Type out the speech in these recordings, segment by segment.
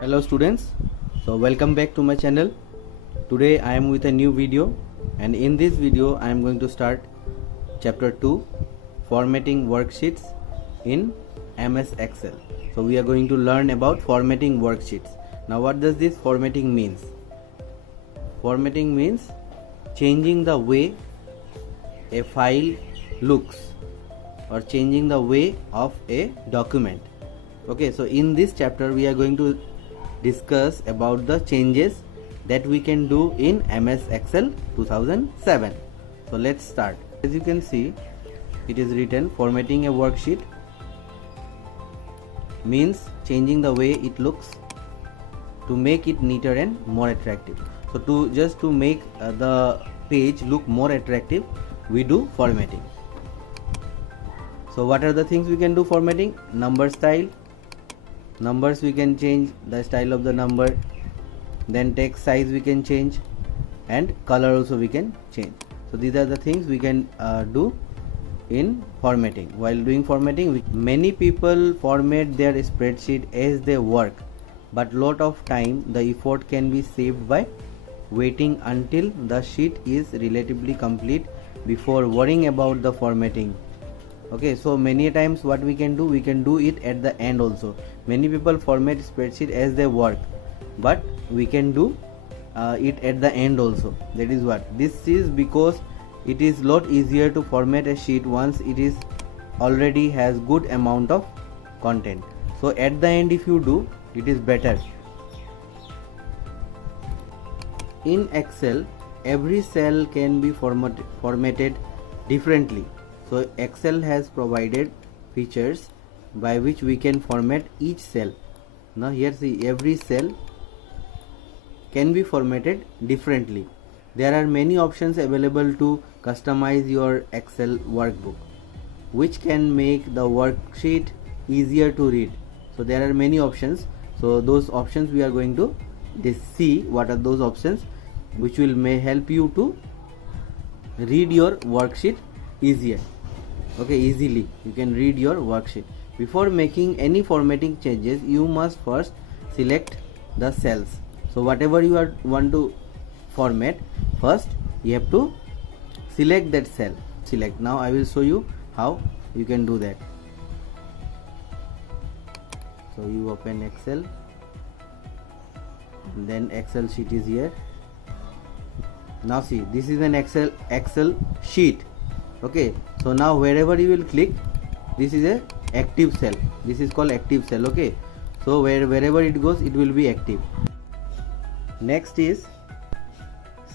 Hello students, so welcome back to my channel. Today I am with a new video, and in this video I am going to start chapter 2, formatting worksheets in MS Excel. So we are going to learn about formatting worksheets. Now what does this formatting means? Formatting means changing the way a file looks or changing the way of a document. Okay, so in this chapter we are going to discuss about the changes that we can do in MS Excel 2007. So let's start. As you can see, it is written formatting a worksheet means changing the way it looks to make it neater and more attractive. So to make the page look more attractive, we do formatting. So what are the things we can do formatting? Number style. Numbers we can change the style of the number, then text size we can change, and color also we can change. So these are the things we can do in formatting. While doing formatting, many people format their spreadsheet as they work, but lot of time the effort can be saved by waiting until the sheet is relatively complete before worrying about the formatting. Okay, so many times what we can do it at the end also. Many people format spreadsheet as they work, but we can do it at the end also. That is what this is, because it is lot easier to format a sheet once it is already has good amount of content. So at the end if you do, it is better. In Excel, every cell can be formatted differently. So Excel has provided features by which we can format each cell. Now here see, every cell can be formatted differently. There are many options available to customize your Excel workbook, which can make the worksheet easier to read. So there are many options. So those options we are going to see what are those options which may help you to read your worksheet easier. Okay, easily you can read your worksheet. Before making any formatting changes, you must first select the cells. So whatever you want to format, first you have to select that cell. Select. Now I will show you how you can do that. So you open Excel, and then Excel sheet is here. Now see, this is an Excel sheet. Okay, so now wherever you will click, this is a active cell. This is called active cell. Okay, so wherever it goes, it will be active. Next is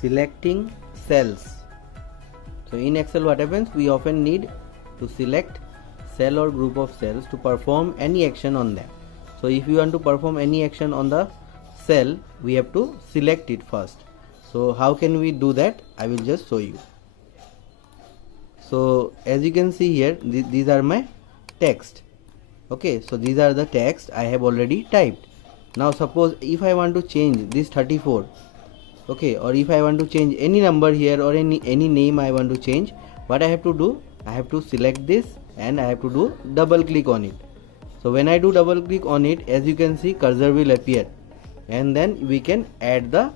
selecting cells. So in Excel what happens, we often need to select cell or group of cells to perform any action on them. So if you want to perform any action on the cell, we have to select it first. So how can we do that? I will just show you. So as you can see here, these are my text. Okay, so these are the text I have already typed. Now suppose if I want to change this 34, okay, or if I want to change any number here or any name I want to change, what I have to do, I have to select this and I have to do double click on it. So when I do double click on it, as you can see, cursor will appear, and then we can add the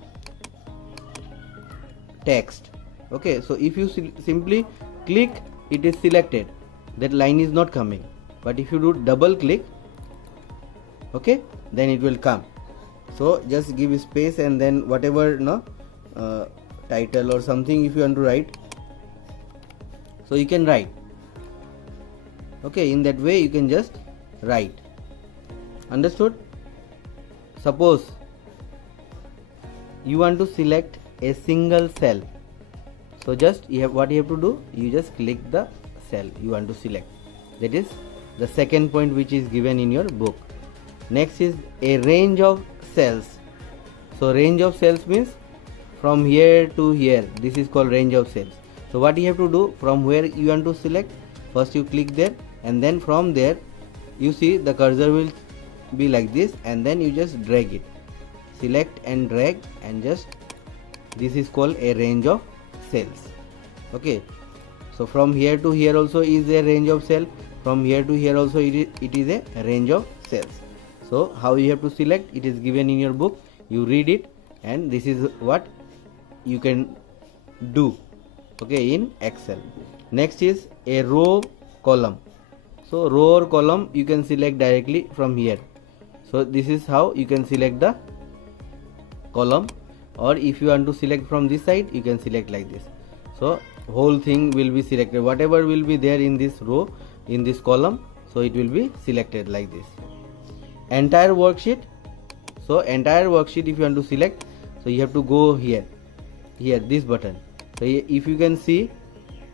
text. Okay, so if you simply click, it is selected, that line is not coming. But if you do double click, okay, then it will come. So just give space, and then whatever title or something if you want to write, so you can write. Okay, in that way you can just write. Understood? Suppose you want to select a single cell. So just what you have to do, you just click the cell you want to select. That is the second point which is given in your book. Next is a range of cells. So range of cells means from here to here. This is called range of cells. So what you have to do, from where you want to select, first you click there, and then from there you see the cursor will be like this, and then you just drag it. Select and drag, and just this is called a range of cells. Okay, so from here to here also is a range of cell, from here to here also it is a range of cells. So how you have to select, it is given in your book, you read it, and this is what you can do, okay, in Excel. Next is a row column. So row or column you can select directly from here. So this is how you can select the column, or if you want to select from this side, you can select like this. So whole thing will be selected, whatever will be there in this row, in this column, so it will be selected like this. Entire worksheet. So entire worksheet if you want to select, so you have to go here, this button. So if you can see,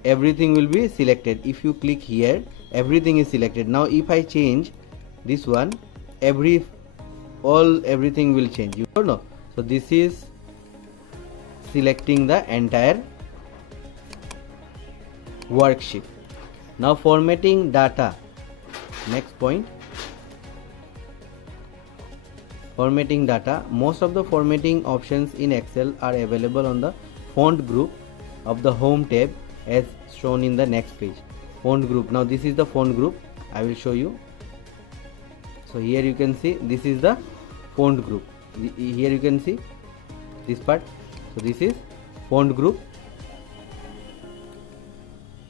everything will be selected. If you click here, everything is selected. Now if I change this one, everything will change, you don't know. So this is selecting the entire worksheet. Now formatting data. Next point, formatting data. Most of the formatting options in Excel are available on the font group of the home tab as shown in the next page. Font group. Now this is the font group, I will show you. So here you can see, this is the font group. Here you can see this part. So this is font group.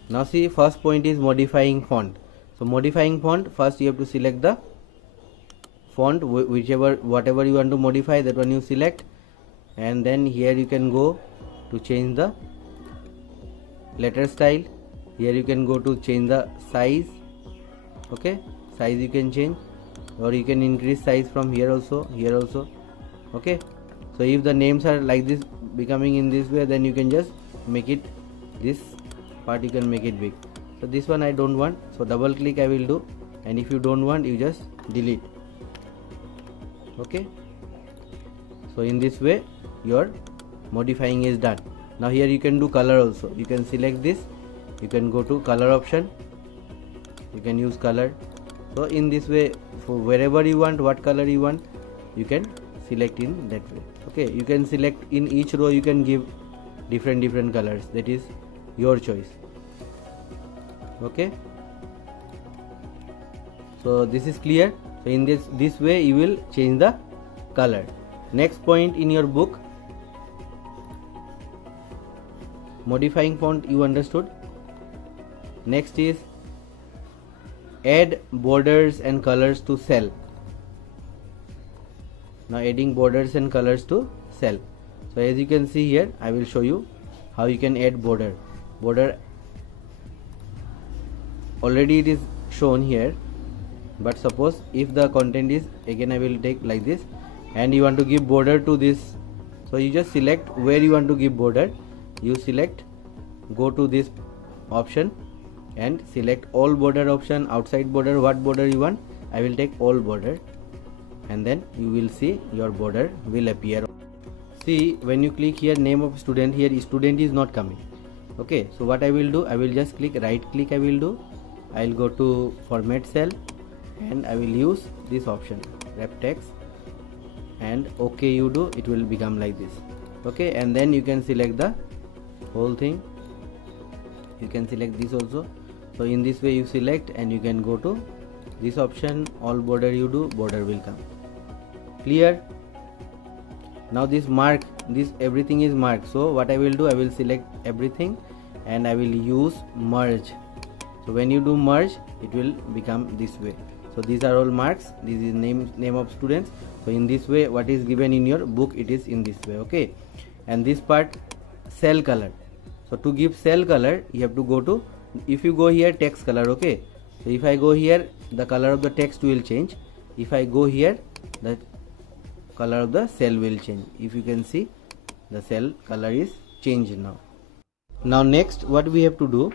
Now see, first point is modifying font. So modifying font, first you have to select the font, whatever you want to modify, that one you select, and then here you can go to change the letter style. Here you can go to change the size, okay, size you can change, or you can increase size from here also, okay. So if the names are like this, becoming in this way, then you can just make it, this part you can make it big. So this one I don't want, so double click I will do, and if you don't want, you just delete, okay. So in this way your modifying is done. Now here you can do color also. You can select this, you can go to color option, you can use color. So in this way, for wherever you want, what color you want, you can select in that way, okay. You can select in each row, you can give different colors, that is your choice, okay. So this is clear. So in this way you will change the color. Next point in your book, modifying font you understood. Next is add borders and colors to cell. Now adding borders and colors to cell. So as you can see here, I will show you how you can add border. Already it is shown here, but suppose if the content is, again I will take like this, and you want to give border to this, so you just select where you want to give border, you select, go to this option and select all border option, outside border, what border you want, I will take all border, and then you will see your border will appear. See, when you click here name of student, here student is not coming, okay. So what I will do, I will just click, right click I will do, I will go to format cell, and I will use this option, wrap text, and okay you do, it will become like this, okay. And then you can select the whole thing, you can select this also. So in this way you select, and you can go to this option, all border you do, border will come. Clear? Now this mark, this everything is marked. So what I will do, I will select everything and I will use merge. So when you do merge, it will become this way. So these are all marks, this is name of students. So in this way, what is given in your book, it is in this way, okay. And this part, cell color. So to give cell color, you have to go to, if you go here, text color, okay. So if I go here, the color of the text will change. If I go here, the color of the cell will change. If you can see, the cell color is changed now. Now next, what we have to do,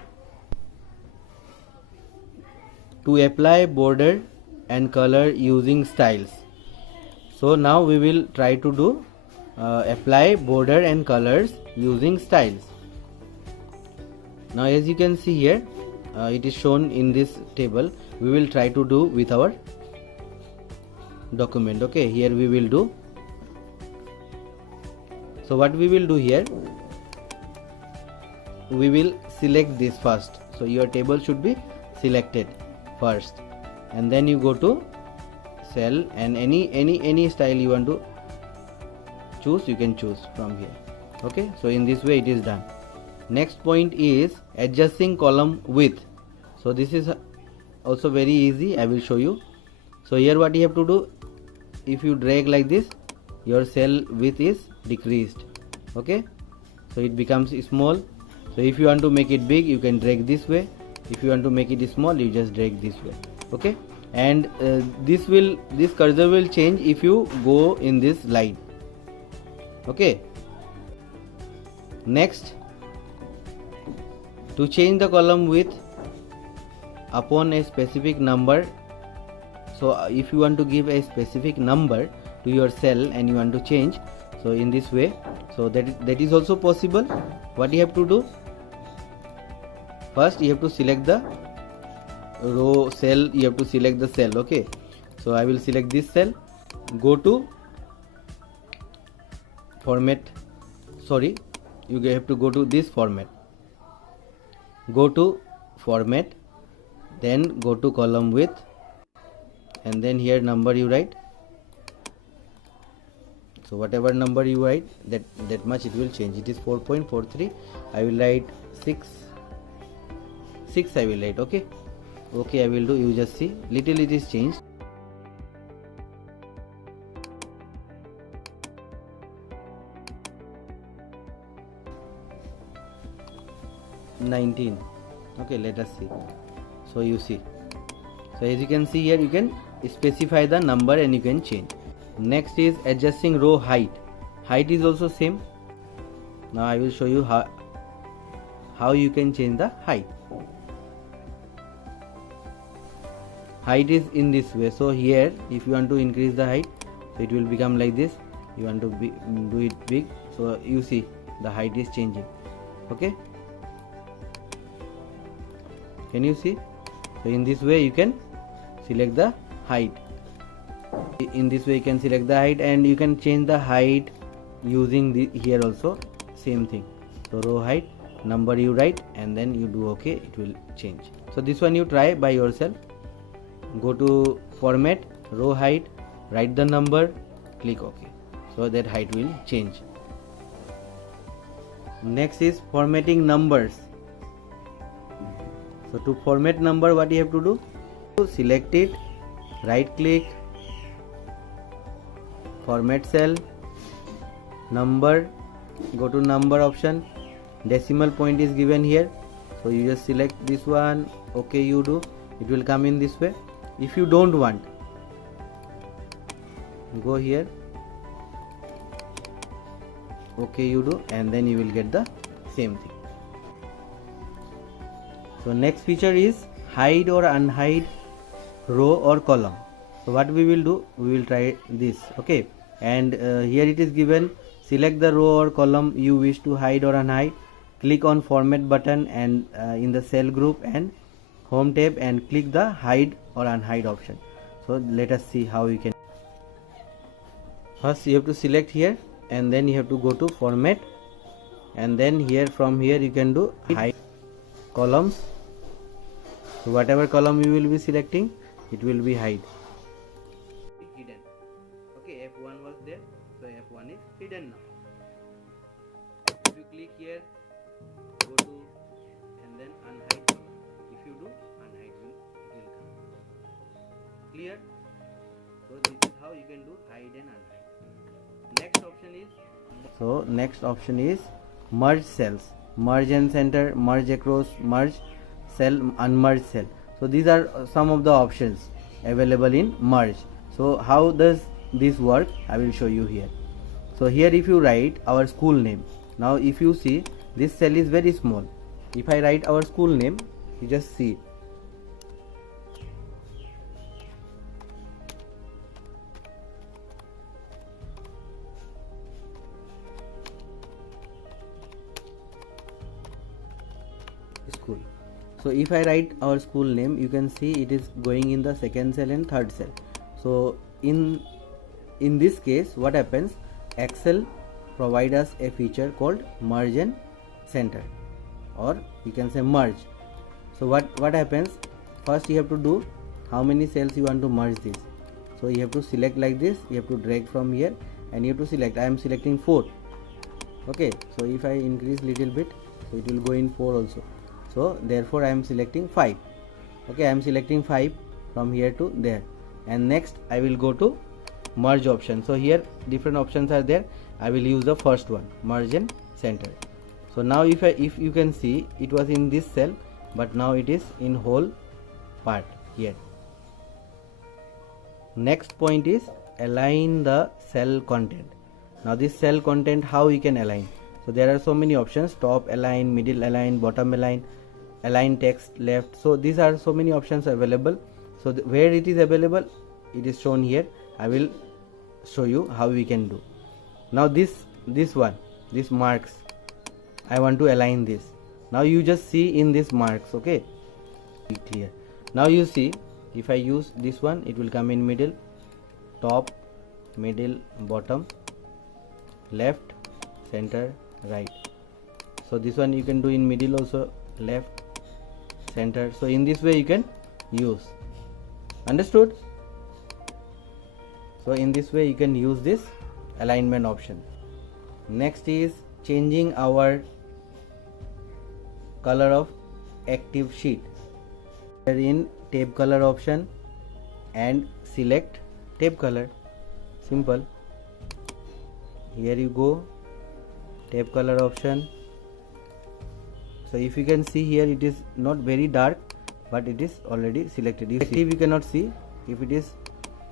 to apply border and color using styles. So now we will try to do apply border and colors using styles. Now as you can see here, it is shown in this table. We will try to do with our document, okay. Here we will do. So what we will do here, we will select this first. So your table should be selected first, and then you go to cell, and any style you want to choose, you can choose from here. Okay, so in this way it is done. Next point is adjusting column width. So this is also very easy, I will show you. So here what you have to do, if you drag like this, your cell width is decreased. Okay, so it becomes small. So if you want to make it big, you can drag this way. If you want to make it small, you just drag this way. Okay, and this cursor will change if you go in this line. Okay, next, to change the column width upon a specific number. So if you want to give a specific number to your cell and you want to change, so in this way, so that is also possible. What you have to do, first you have to select the row cell, you have to select the cell. Okay, so I will select this cell, go to format, sorry, you have to go to this format, go to format, then go to column width, and then here number you write. So whatever number you write, that much it will change. It is 4.43. I will write 6 I will write. Okay, I will do, you just see little it is changed. $19. Okay, let us see. So you see, so as you can see here, you can specify the number and you can change. Next is adjusting row height. Height is also same. Now I will show you how you can change the height. Height is in this way. So here, if you want to increase the height, so it will become like this. You want to do it big, so you see the height is changing. Okay, can you see? So in this way you can select the height. In this way you can select the height, and you can change the height using here also same thing. So row height, number you write, and then you do OK, it will change. So this one you try by yourself. Go to format, row height, write the number, click OK, so that height will change. Next is formatting numbers. So to format number, what you have to do, select it, right click, format cell, number, go to number option, decimal point is given here, so you just select this one, OK you do, it will come in this way. If you don't want, go here, OK you do, and then you will get the same thing. So next feature is hide or unhide row or column. So what we will do, we will try this. Okay, and here it is given, select the row or column you wish to hide or unhide, click on format button and in the cell group and home tab, and click the hide or unhide option. So let us see how you can. First you have to select here, and then you have to go to format, and then here from here you can do hide columns. So whatever column you will be selecting, it will be hide, hidden. Okay, F1 was there, so F1 is hidden now. If you click here, go to and then unhide column. If you do unhide, it will come. Clear? So this is how you can do hide and unhide. Next option is merge cells. Merge and center, merge across, merge cell, unmerge cell. So these are some of the options available in merge. So how does this work, I will show you here. So here if you write our school name, now if you see this cell is very small. If I write our school name, you just see, school. So if I write our school name, you can see it is going in the second cell and third cell. So in this case, what happens, Excel provide us a feature called merge and center, or you can say merge. So what happens, first you have to do how many cells you want to merge this. So you have to select like this, you have to drag from here and you have to select. I am selecting 4. Okay, so if I increase little bit, so it will go in 4 also. So therefore I am selecting 5. Okay, I am selecting 5 from here to there, and next I will go to merge option. So here different options are there. I will use the first one, merge and center. So now if you can see, it was in this cell, but now it is in whole part here. Next point is align the cell content. Now this cell content, how we can align? So there are so many options: top align, middle align, bottom align, align text left. So these are so many options available. So where it is available, it is shown here. I will show you how we can do. Now this one, this marks, I want to align this. Now you just see in this marks. Okay, clear. Now you see, if I use this one, it will come in middle, top, middle, bottom, left, center, right. So this one you can do in middle also, left, center. So in this way you can use. Understood? So in this way you can use this alignment option. Next is changing our color of active sheet. Here in tape color option and select tape color. Simple. Here you go, tape color option. So if you can see here, it is not very dark, but it is already selected. If you cannot see, if it is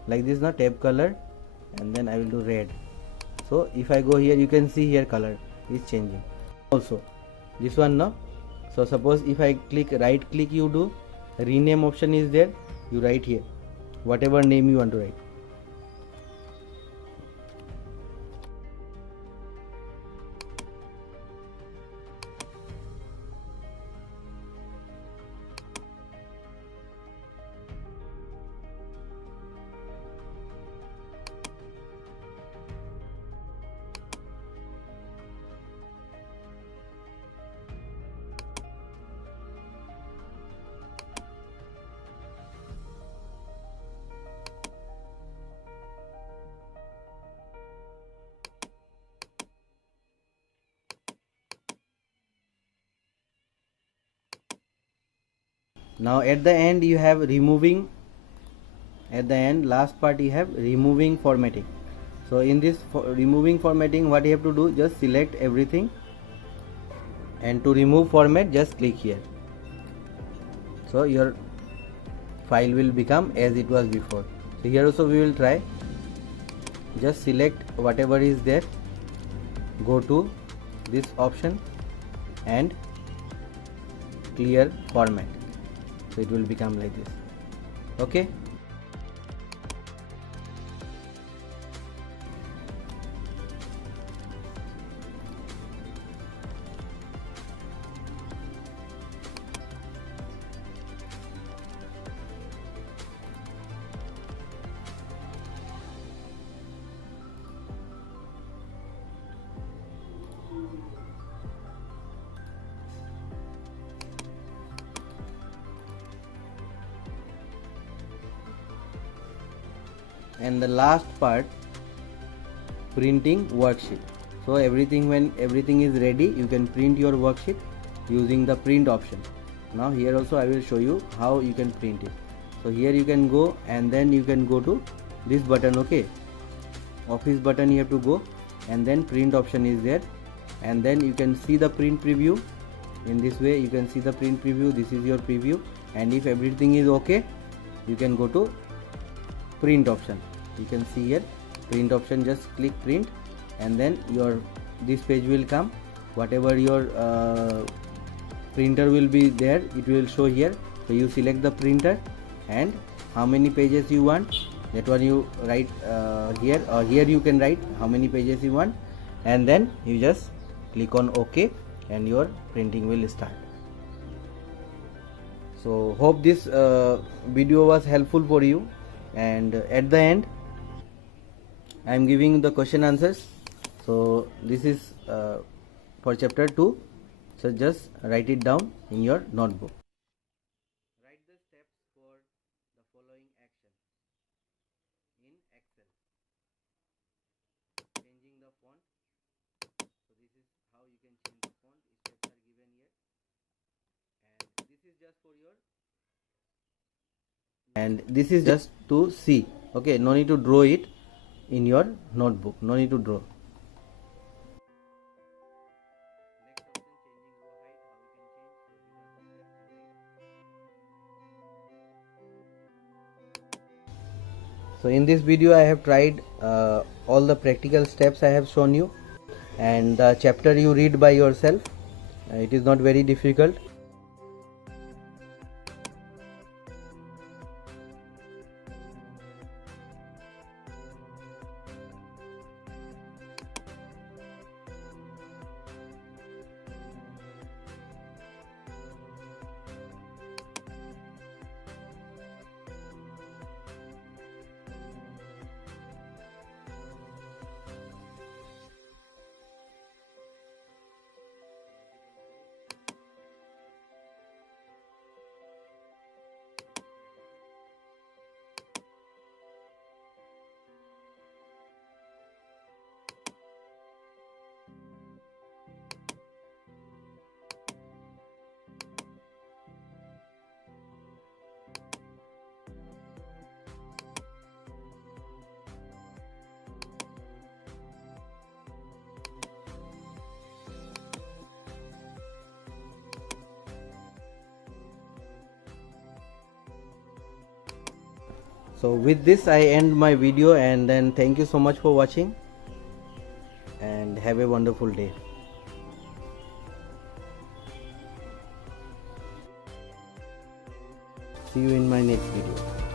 like this, now tape color, and then I will do red. So if I go here, you can see here color is changing. Also this one now. So suppose if I click, right click, you do rename option is there, you write here whatever name you want to write. Now at the end you have removing, at the end last part you have removing formatting. So in this removing formatting, what you have to do, just select everything, and to remove format just click here. So your file will become as it was before. So here also we will try. Just select whatever is there, go to this option and clear format. So it will become like this. Okay. And the last part, printing worksheet. So when everything is ready, you can print your worksheet using the print option. Now here also I will show you how you can print it. So here you can go, and then you can go to this button. Okay, office button you have to go, and then print option is there, and then you can see the print preview. In this way you can see the print preview. This is your preview, and if everything is okay, you can go to print option. You can see here print option, just click print, and then this page will come. Whatever your printer will be there, it will show here. So you select the printer and how many pages you want, that one you write here, or here you can write how many pages you want, and then you just click on OK, and your printing will start. So hope this video was helpful for you, and at the end I am giving the question answers. So this is for chapter 2. So just write it down in your notebook. Write the steps for the following action. and this is just to see. Okay, no need to draw it in your notebook, no need to draw. So in this video I have tried all the practical steps I have shown you, and the chapter you read by yourself. It is not very difficult. So with this I end my video, and then thank you so much for watching, and have a wonderful day. See you in my next video.